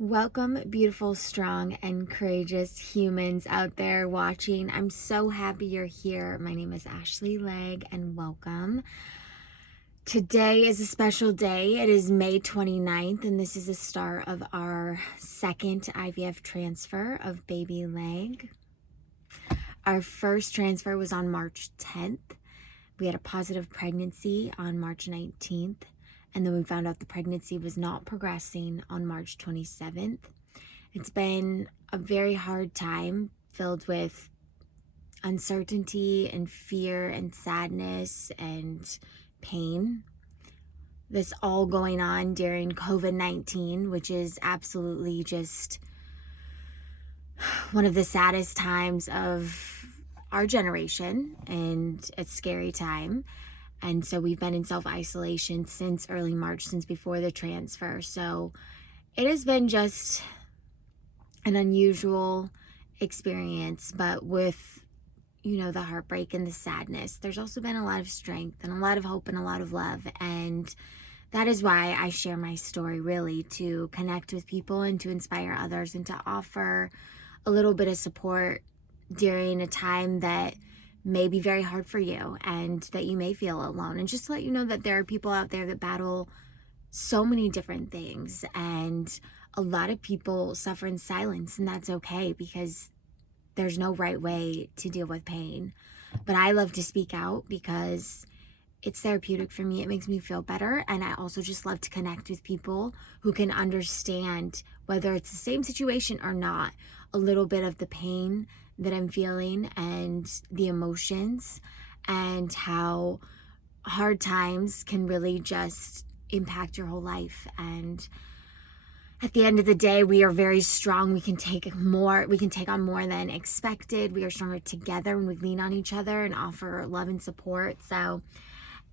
Welcome, beautiful, strong, and courageous humans out there watching. I'm so happy you're here. My name is Ashley Legg, and welcome. Today is a special day. It is May 29th, and this is the start of our second IVF transfer of baby Legg. Our first transfer was on March 10th. We had a positive pregnancy on March 19th. And then we found out the pregnancy was not progressing on March 27th. It's been a very hard time filled with uncertainty and fear and sadness and pain. This all going on during COVID-19, which is absolutely just one of the saddest times of our generation, and a scary time. And so we've been in self-isolation since early March, since before the transfer. So it has been just an unusual experience, but with, the heartbreak and the sadness, there's also been a lot of strength and a lot of hope and a lot of love. And that is why I share my story, really, to connect with people and to inspire others and to offer a little bit of support during a time that may be very hard for you and that you may feel alone, and just to let you know that there are people out there that battle so many different things, and a lot of people suffer in silence, and that's okay because there's no right way to deal with pain. But I love to speak out because it's therapeutic for me. It makes me feel better, and I also just love to connect with people who can understand, whether it's the same situation or not, a little bit of the pain that I'm feeling and the emotions, and how hard times can really just impact your whole life. And at the end of the day, we are very strong. We can take on more than expected. We are stronger together when we lean on each other and offer love and support. So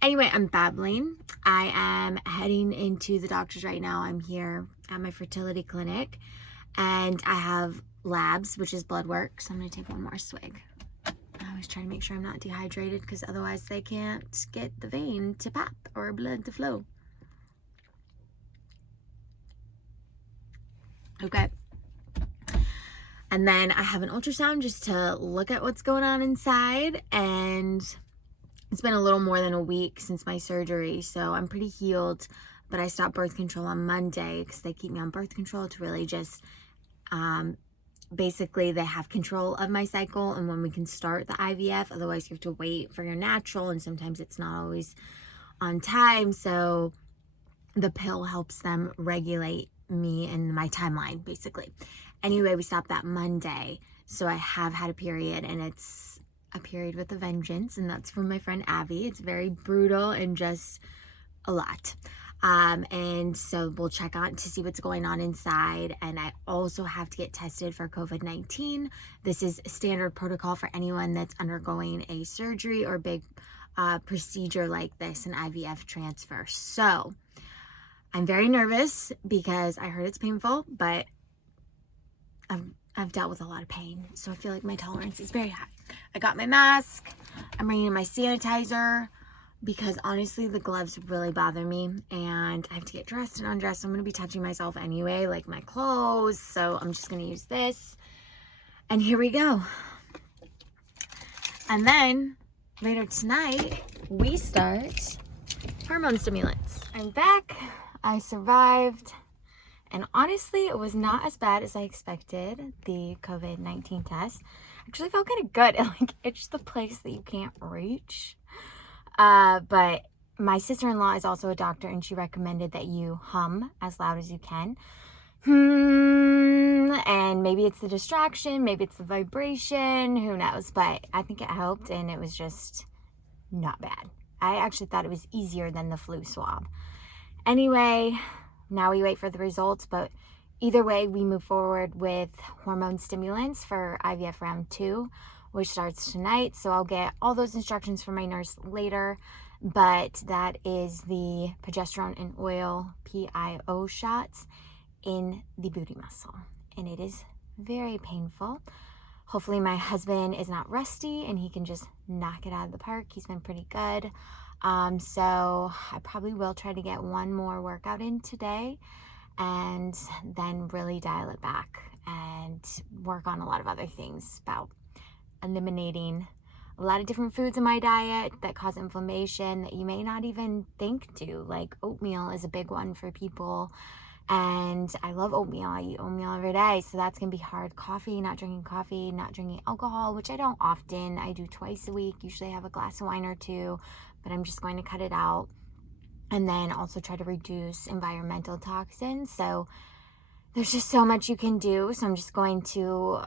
anyway, I'm babbling. I am heading into the doctor's right now. I'm here at my fertility clinic, and I have labs, which is blood work. So I'm going to take one more swig. I always try to make sure I'm not dehydrated, because otherwise they can't get the vein to pop or blood to flow. Okay. And then I have an ultrasound just to look at what's going on inside. And it's been a little more than a week since my surgery, so I'm pretty healed. But I stopped birth control on Monday because they keep me on birth control to really just basically they have control of my cycle and when we can start the IVF. Otherwise you have to wait for your natural, and sometimes it's not always on time. So the pill helps them regulate me and my timeline, basically. Anyway, we stopped that Monday. So I have had a period, and it's a period with a vengeance, and that's from my friend Abby. It's very brutal and just a lot. And so we'll check on to see what's going on inside. And I also have to get tested for COVID-19. This is standard protocol for anyone that's undergoing a surgery or big procedure like this, an IVF transfer. So I'm very nervous because I heard it's painful, but I've dealt with a lot of pain, so I feel like my tolerance is very high. I got my mask. I'm bringing in my sanitizer, because honestly the gloves really bother me, and I have to get dressed and undressed. So I'm going to be touching myself anyway, like my clothes, so I'm just going to use this. And here we go. And then later tonight we start hormone stimulants. I'm back. I survived, and honestly it was not as bad as I expected. The COVID-19 test actually felt kind of good. It itched the place that you can't reach. But my sister-in-law is also a doctor, and she recommended that you hum as loud as you can. And maybe it's the distraction, maybe it's the vibration, who knows? But I think it helped, and it was just not bad. I actually thought it was easier than the flu swab. Anyway, now we wait for the results, but either way, we move forward with hormone stimulants for IVF round 2, which starts tonight. So I'll get all those instructions from my nurse later, but that is the progesterone and oil PIO shots in the booty muscle, and it is very painful. Hopefully my husband is not rusty and he can just knock it out of the park. He's been pretty good. So I probably will try to get one more workout in today, and then really dial it back and work on a lot of other things about eliminating a lot of different foods in my diet that cause inflammation that you may not even think to. Like oatmeal is a big one for people, and I love oatmeal. I eat oatmeal every day, so that's gonna be hard. Coffee, not drinking alcohol, which I don't often. I do twice a week. Usually I have a glass of wine or two, but I'm just going to cut it out. And then also try to reduce environmental toxins. So there's just so much you can do. So I'm just going to,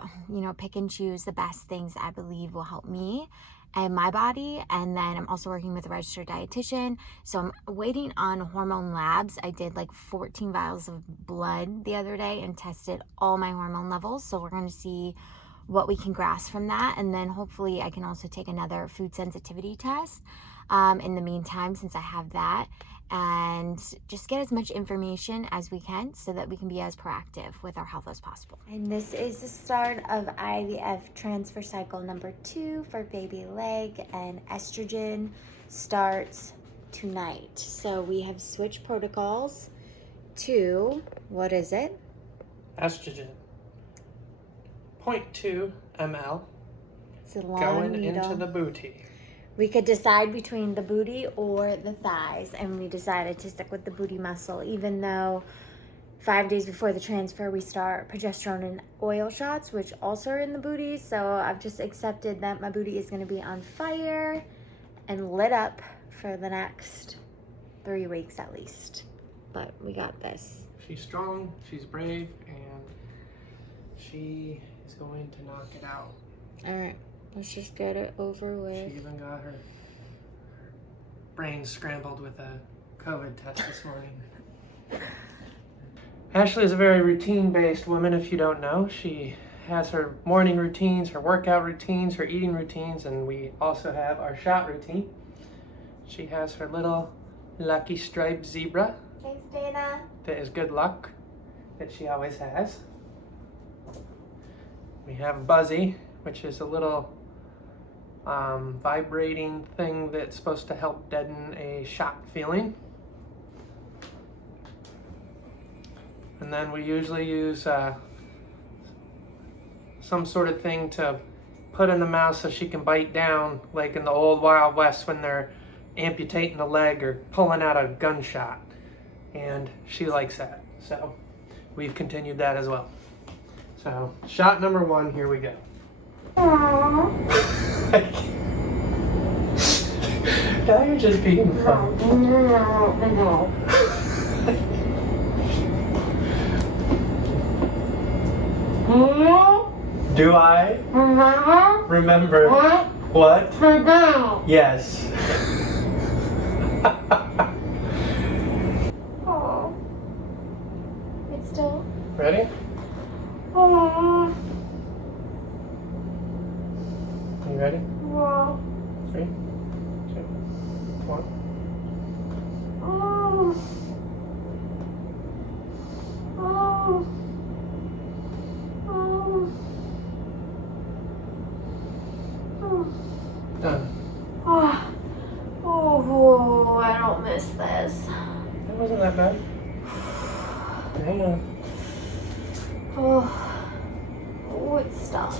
pick and choose the best things I believe will help me and my body. And then I'm also working with a registered dietitian. So I'm waiting on hormone labs. I did like 14 vials of blood the other day and tested all my hormone levels. So we're going to see what we can grasp from that. And then hopefully I can also take another food sensitivity test in the meantime, since I have that, and just get as much information as we can so that we can be as proactive with our health as possible. And this is the start of IVF transfer cycle number 2 for baby Legg, and estrogen starts tonight. So we have switched protocols to, what is it? Estrogen. 0.2 ml. It's a long going needle. Into the booty. We could decide between the booty or the thighs, and we decided to stick with the booty muscle, even though 5 days before the transfer, we start progesterone and oil shots, which also are in the booty. So I've just accepted that my booty is going to be on fire and lit up for the next 3 weeks at least. But we got this. She's strong, she's brave, and she is going to knock it out. All right. Let's just get it over with. She even got her brain scrambled with a COVID test this morning. Ashley is a very routine-based woman, if you don't know. She has her morning routines, her workout routines, her eating routines, and we also have our shot routine. She has her little lucky striped zebra. Thanks, Dana. That is good luck, that she always has. We have Buzzy, which is a little vibrating thing that's supposed to help deaden a shock feeling. And then we usually use some sort of thing to put in the mouth so she can bite down, like in the old Wild West when they're amputating a leg or pulling out a gunshot. And she likes that. So we've continued that as well. So shot number 1, here we go. Now you're just being fun. Do I remember what? Yes. It's still. Ready? You ready? 3, 2, 1. Done. Oh, I don't miss this. That wasn't that bad. Hang on. Oh, it stung.